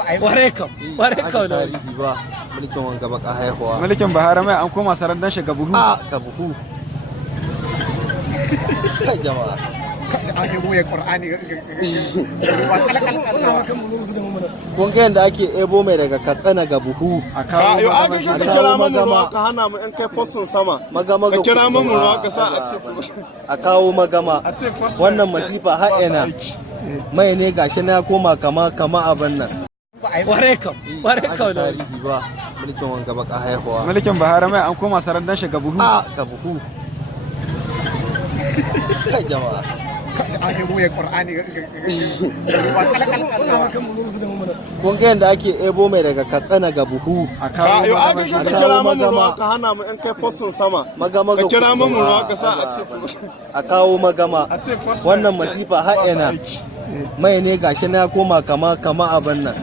Ware kam, ware kam da tarihi ba mulkin wanga baka haihuwa. Mulkin Buhari mai an koma saran dan shiga buhu. Ka buhu. Kai jama'a. An ebo ya Qur'ani Kun ga yadda ake ebo mai daga Katsina ga buhu. A kawo yo aka magama ka kira mu ruwa ka hana mu in kai postin sama Magama ka ga kira mu kudu. ruwa ka sa a ce A kawo magama. a ce postin Wannan masifa har ina. Mai ne gashi na koma kama abin nan. ware kam, ware kam da Tarihi ba mulkin wanga baka haihuwa. Mulkin Buhari mai an koma saran dan shiga buhu. Ka buhu. Kai jama'a. an ebo ya Qur'ani Kun ga yadda ake ebo mai daga Katsina ga buhu. A kawo yo aka magama ka kira mu ruwa ka hana mu in kai postin sama Magama ka ga kira mu kudu. ruwa ka sa a ce A kawo magama. a ce postin Wannan masifa har ina. Mai ne gashi na koma kama abin nan.